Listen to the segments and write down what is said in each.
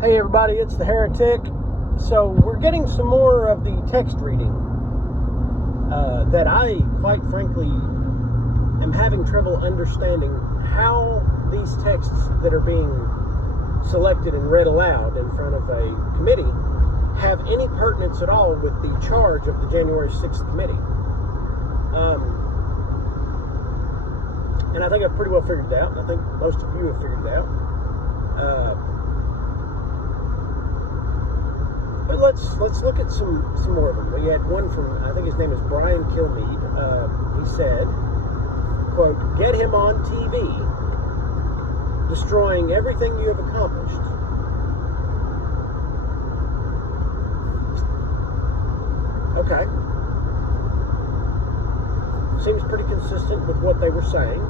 Hey everybody, it's the Heretic. So we're getting some more of the text reading that I, quite frankly, am having trouble understanding how these texts that are being selected and read aloud in front of a committee have any pertinence at all with the charge of the January 6th committee. And I think I've pretty well figured it out, and I think most of you have figured it out. But let's look at some more of them. We had one from, I think his name is Brian Kilmeade. He said, quote, "Get him on TV, destroying everything you have accomplished." Okay. Seems pretty consistent with what they were saying.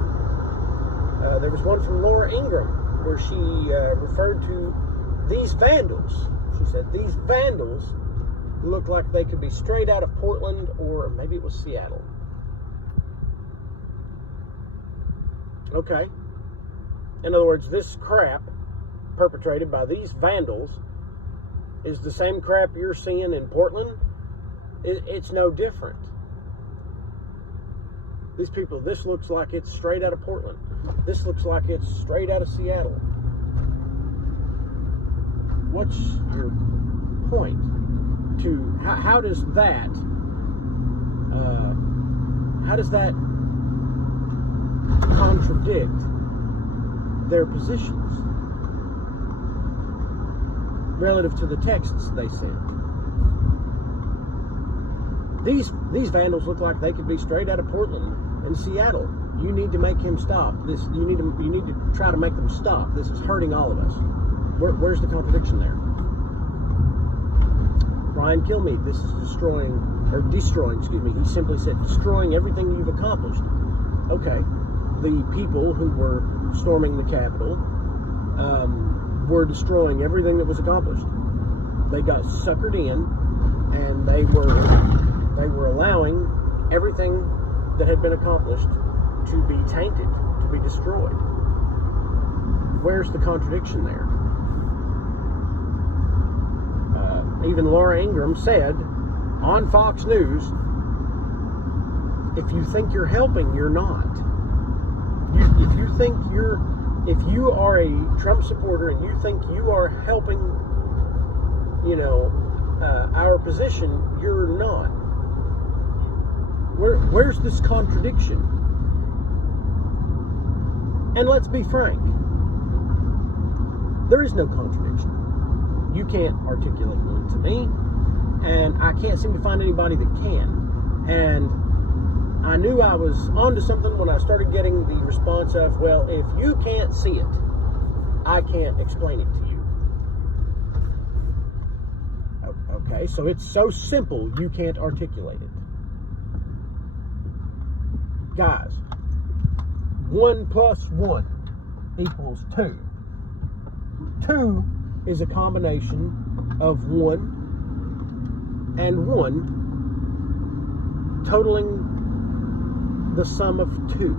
There was one from Laura Ingram where she referred to these vandals. She said, "These vandals look like they could be straight out of Portland or maybe it was Seattle." Okay. In other words, this crap perpetrated by these vandals is the same crap you're seeing in Portland. It's no different. These people, this looks like it's straight out of Portland. This looks like it's straight out of Seattle. What's your point? How does that contradict their positions relative to the texts they sent? These vandals look like they could be straight out of Portland and Seattle. You need to make him stop. You need to try to make them stop. This is hurting all of us. Where's the contradiction there? Brian Kilmeade, this is destroying, he simply said destroying everything you've accomplished. Okay, the people who were storming the Capitol were destroying everything that was accomplished. They got suckered in, and they were allowing everything that had been accomplished to be tainted, to be destroyed. Where's the contradiction there? Even Laura Ingram said on Fox News, if you think you're helping, you're not. If you are a Trump supporter and you think you are helping, our position, you're not. Where's this contradiction? And let's be frank, there is no contradiction. You can't articulate one to me, and I can't seem to find anybody that can. And I knew I was onto something when I started getting the response of, well, if you can't see it, I can't explain it to you. Okay, so it's so simple you can't articulate it. Guys, 1 + 1 = 2. 2 is a combination of 1 and 1 totaling the sum of 2.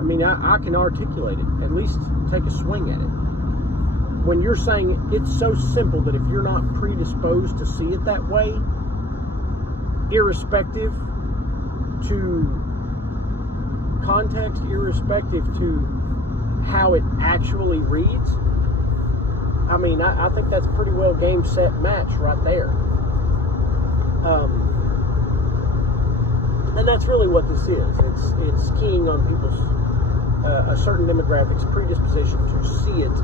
I mean, I can articulate it, at least take a swing at it. When you're saying it's so simple that if you're not predisposed to see it that way, irrespective to context, irrespective to how it actually reads, I mean, I think that's pretty well game, set, match right there. And that's really what this is. It's keying on people's a certain demographic's predisposition to see it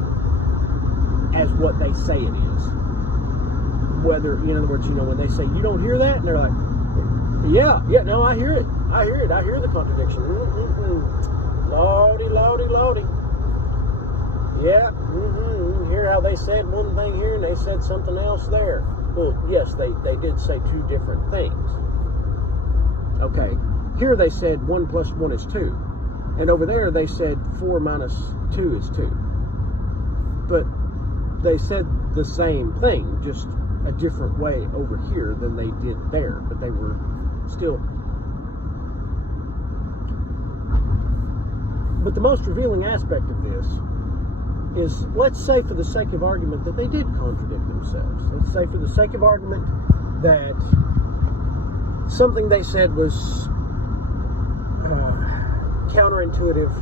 as what they say it is. Whether, in other words, when they say, "You don't hear that?" and they're like, yeah, no, I hear it. I hear the contradiction. Lordy. Yeah, hear how they said one thing here and they said something else there. Well, yes, they did say two different things. Okay, here they said 1 + 1 is 2. And over there they said 4 - 2 is 2. But they said the same thing, just a different way over here than they did there. But they were still. But the most revealing aspect of this is, let's say for the sake of argument that they did contradict themselves. Let's say for the sake of argument that something they said was counterintuitive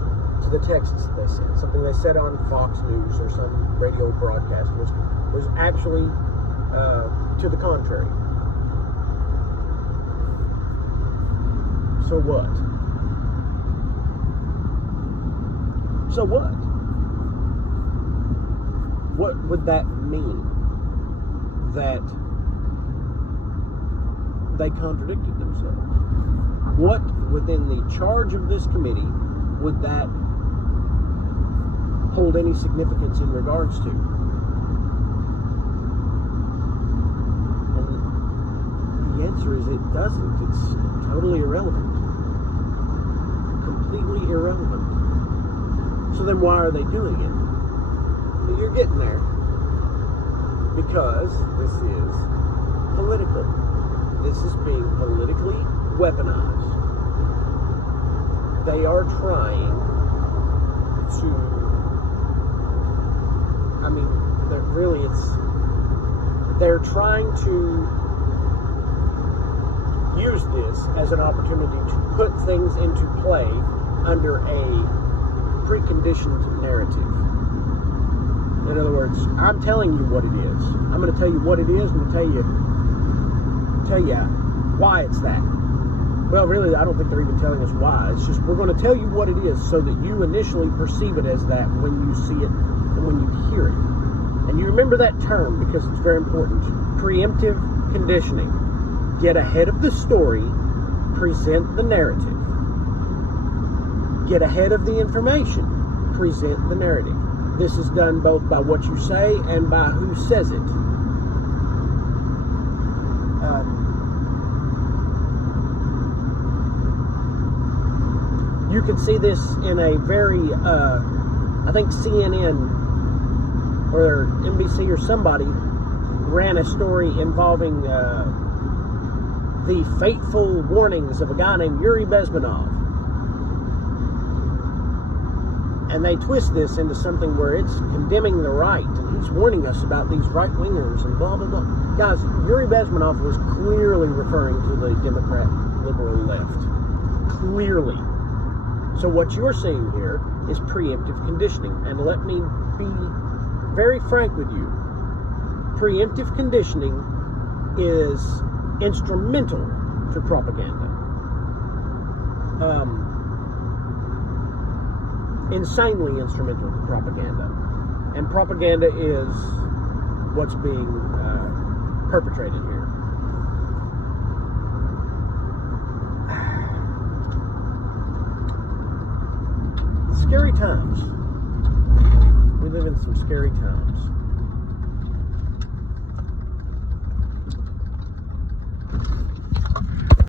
to the texts that they said. Something they said on Fox News or some radio broadcast was actually to the contrary. So what? So what? What would that mean? That they contradicted themselves? What within the charge of this committee would that hold any significance in regards to? And the answer is it doesn't. It's totally irrelevant. Completely irrelevant. So then why are they doing it? Well, you're getting there. Because this is political. This is being politically weaponized. They are trying to, I mean, they're trying to use this as an opportunity to put things into play under a preconditioned narrative. In other words, I'm telling you what it is. I'm going to tell you what it is. I'm going to tell you why it's that. Well, really, I don't think they're even telling us why. It's just we're going to tell you what it is so that you initially perceive it as that when you see it and when you hear it. And you remember that term because it's very important. Preemptive conditioning. Get ahead of the story, present the narrative. Get ahead of the information, present the narrative. This is done both by what you say and by who says it. You can see this in a very, I think CNN or NBC or somebody ran a story involving the fateful warnings of a guy named Yuri Bezmenov. And they twist this into something where it's condemning the right. And he's warning us about these right-wingers and blah, blah, blah. Guys, Yuri Bezmenov was clearly referring to the Democrat liberal left. Clearly. So what you're seeing here is preemptive conditioning. And let me be very frank with you. Preemptive conditioning is instrumental to propaganda. Insanely instrumental to propaganda. And propaganda is what's being perpetrated here. Scary times. We live in some scary times.